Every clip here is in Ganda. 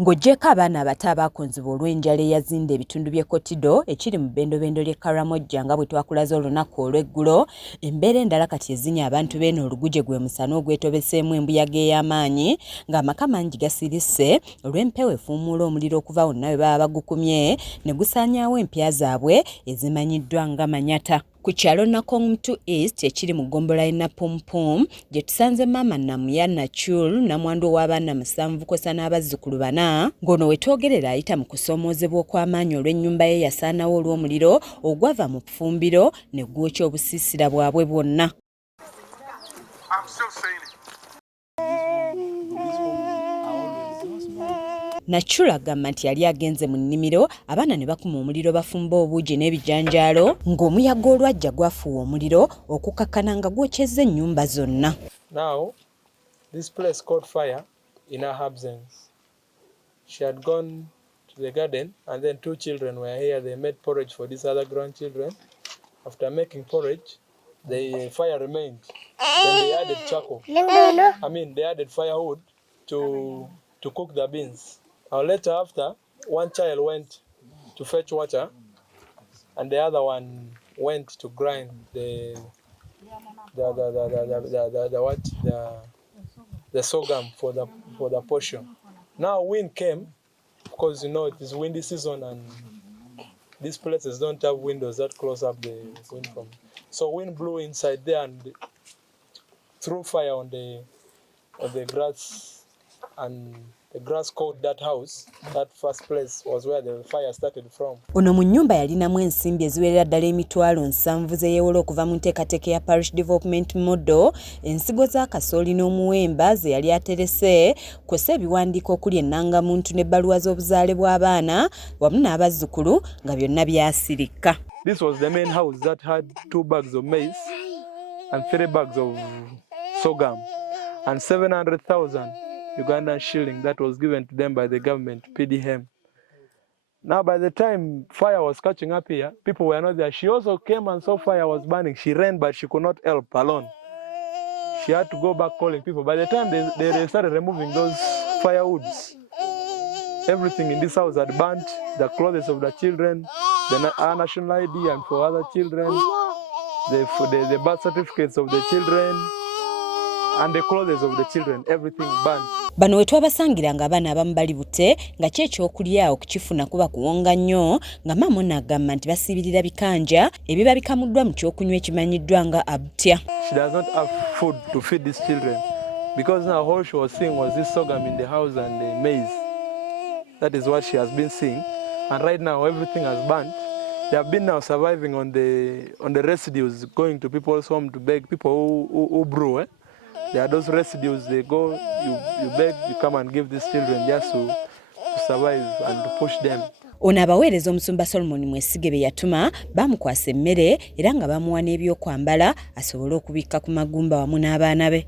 Ng'oggyeko abaana abato abaakonzibwa olw'enjala eyazinda ebitundu by'e Kotido ekiri mu bbendobendo ly'e Karamoja nga bwe twakulaze olunaku olw'eggulo, embeera endala kati ezinya abantu beeno oluguje gwe musana ogwetobeseemu embuyaga ey'amaanyi ng'amaka mangi gasirise olw'empewo efuumuula omuliro okuva wonna we baba bagukumye ne gusaanyaawo empya zaabwe ezimanyiddwa nga manyata. Ku Kyalo Nakongutu East ekiri mu ggombolola y'e Napumpum gye tusanze maama Namuya Nachul namwandu ow'abaana 7 kosa n'abazzukulu 4 ng'ono we twogerera ayita mu kusoomoozebwa okw'amaanyi olw'ennyumba ye yasaanawo olw'omuliro ogwava mu ffumbiro ne gwokya obusiisira bwabwe bwonna. Nachula agamba nti yali agenze mu nnimiro abaana ne bakuma omuliro bafumba obuugi n'ebijanjaalo ng'omuyaga olwajja gwafuuwa omuliro okukakkana nga gwokyezza ennyumba zonna. Now, this place caught fire in her absence. She had gone to the garden and then 2 children were here. They made porridge for these other grandchildren. After making porridge, the fire remained. Then they added charcoal. They added firewood to cook the beans. Later after, one child went to fetch water and the other one went to grind the sorghum for the portion. Now wind came because it is windy season and these places don't have windows that close up the wind from. So wind blew inside there and threw fire on the grass, and the grass caught that house. That first place was where the fire started from. Ono mu nnyumba yalinamu ensimbi eziwerera ddala emitwalo 7 ze yeewola okuva mu nteekateeka ya Parish Development Model, ensigo za kasooli n'omuwemba ze yali aterese, kw'ossa ebiwandiiko okuli ennangamuntu n'ebbaluwa z'obuzaale bw'abaana wamu n'abazzukulu nga byonna byasirika. This was the main house that had 2 bags of maize and 3 bags of sorghum and 700,000 Ugandan shilling that was given to them by the government, PDM. Now, by the time fire was catching up here, people were not there. She also came and saw fire was burning. She ran, but she could not help alone. She had to go back calling people. By the time they started removing those firewoods, everything in this house had burnt, the clothes of the children, our national ID and for other children, the birth certificates of the children, and the clothes of the children, everything burnt. Bano we twabasangiranga abaana abamu bali bute nga kye ekyokulya okukifuna kuba kuwonga nnyo nga maama n'agamba nti basiibirira bikanja ebiba bikamuddwa mu kyokunywa ekimanyiddwa nga abutya. She does not have food to feed these children because now all she was seeing was this sorghum in the house and the maize. That is what she has been seeing, and right now everything has burnt. They have been now surviving on the residues, going to people's home to beg people who brew. There are those residues, they go, you beg, you come and give these children just to survive and to push them. Ono abaweereza omusumba Solomon Mwesige be yatuma bamukwasa emmere era nga bamuwa n'ebyokwambala asobole okubikka ku magumba wamu n'abaana be.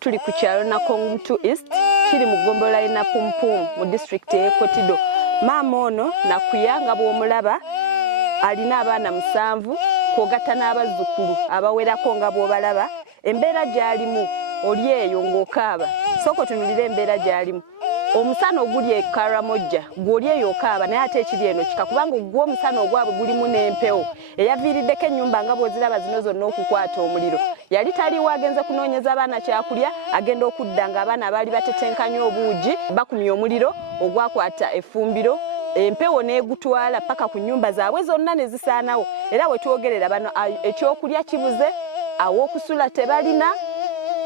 Tuli ku Kyalo Nakongutu East kiri mu ggombolola y'e Napumpum mu district y'e Kotido. Maama ono Nakuya nga bw'omulaba alina abaana 7 kw'ogatta n'abazzukulu abawerako nga bw'obalaba. Embeera gy'alimu oli eyo ng'okaaba. Sooka otunuulira embeera gy'alimu. Omusana oguli e Karamoja gw'oli eyo okaaba naye ate ekiri eno kika kubanga gw'omusana ogwabwe gulimu n'empewo eyaviiriddeko ennyumba nga bw'oziraba zino zonna okukwata omuliro. Yali taliwo agenze kunoonyeza abaana kyakulya, agenda okudda ng'abaana baali batetenkanya obuugi bakumya omuliro ogwakwata effumbiro, empewo n'egutwala paka ku nnyumba zaabwe zonna ne zisaanawo. Era we twogerera bano ekyokulya kibuze, aw'okusula tebalina,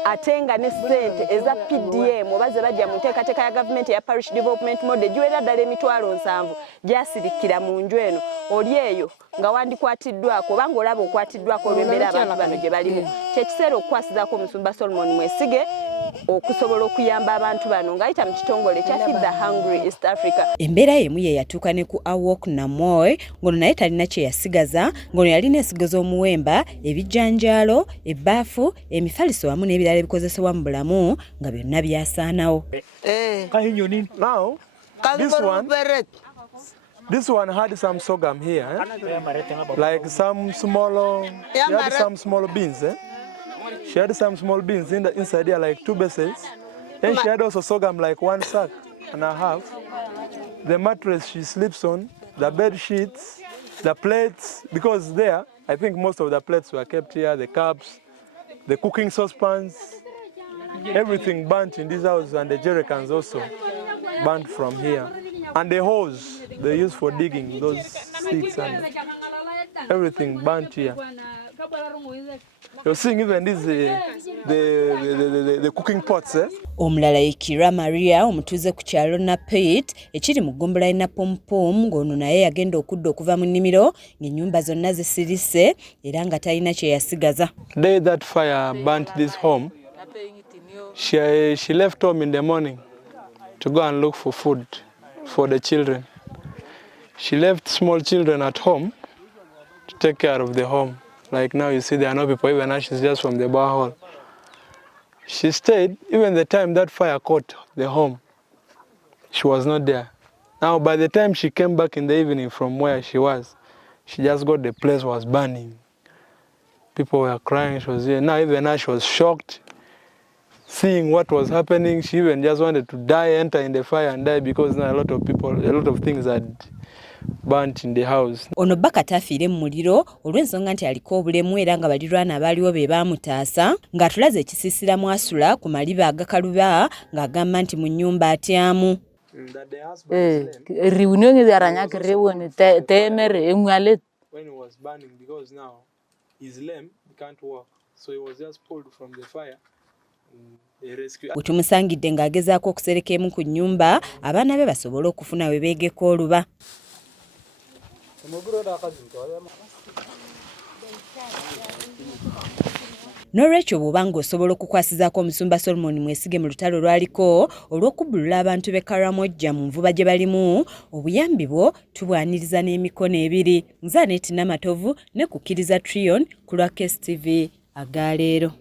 ate nga ne ssente eza PDM oba ze bajja mu nteekateeka ya gavumenti ya Parish Development Model giwera ddala emitwalo 7 gyasirikira mu nju eno. Oli eyo nga wandikwatiddwako oba ng'olaba okwatiddwako olw'embeera abantu bano gye balimu. Kyekiseera okukwasizaako omusumba Solomon Mwesige okusobola okuyamba abantu bano ng'ayita mu kitongole ekya Feed the Hungry East Africa. Embeera y'emu ye yatuuka ne ku Awok Namoy ng'ono naye talina kye yasigaza, ng'ono yalina ensigo z'omuwemba, ebijanjaalo, ebbaafu, emifaliso wamu n'ebirala ebikozesebwa mu bulamu nga byonna byasaanawo. Now, this one, This one had some sorghum here, like some small, she had some small beans. She had some small beans inside here, like 2 bases. Then she had also sorghum, like 1 sack and a half. The mattress she sleeps on, the bed sheets, the plates, because there, I think most of the plates were kept here, the cups, the cooking saucepans, everything burnt in this house, and the jerry cans also burnt from here. And the hose they use for digging those sticks and everything burnt here. You're seeing even this the cooking pots. Omulala Ikira Maria omutuuze ku kyalo na Pete ekiri mu ggombolola y'e Napompom ng'ono naye yagenda okudda okuva mu nnimiro ng'ennyumba zonna zisirise era nga talina kye yasigaza. The day that fire burnt this home, she left home in the morning to go and look for food for the children. She left small children at home to take care of the home. Like now you see there are no people, even now she's just from the bar hall. She stayed, even the time that fire caught the home, she was not there. Now by the time she came back in the evening from where she was, she just got the place was burning. People were crying, she was here. Now even now she was shocked, seeing what was happening. She even just wanted to die, enter in the fire and die, because now a lot of things had burnt in the house. Ono Bakati afiire mu muliro olw'ensonga nti aliko obulemu era nga balirwana abaaliwo be baamutaasa ng'atulaze ekisiisira mwasula ku maliba agakaluba ng'agamba nti mu nnyumba atyamu. Reunion yaranyakirewoni temere emwale. When it was burning, because now he's lame, he can't walk, so he was just pulled from the fire. Utumusangidde ng'agezaako okusereka emu ku nnyumba abaana be basobole okufuna we beegeka oluba. N'olwekyo bw'oba ng'osobola okukwasizaako omusumba Solomon Mwesige mu lutalo olwaliko olw'okubbulula abantu b'e Karamoja mu nvuba gye balimu, obuyambi bwo tubwaniriza n'emikono ebiri. Nze Anet Namatovu ne kukkiriza Trion ku lwa KSTV agaleero.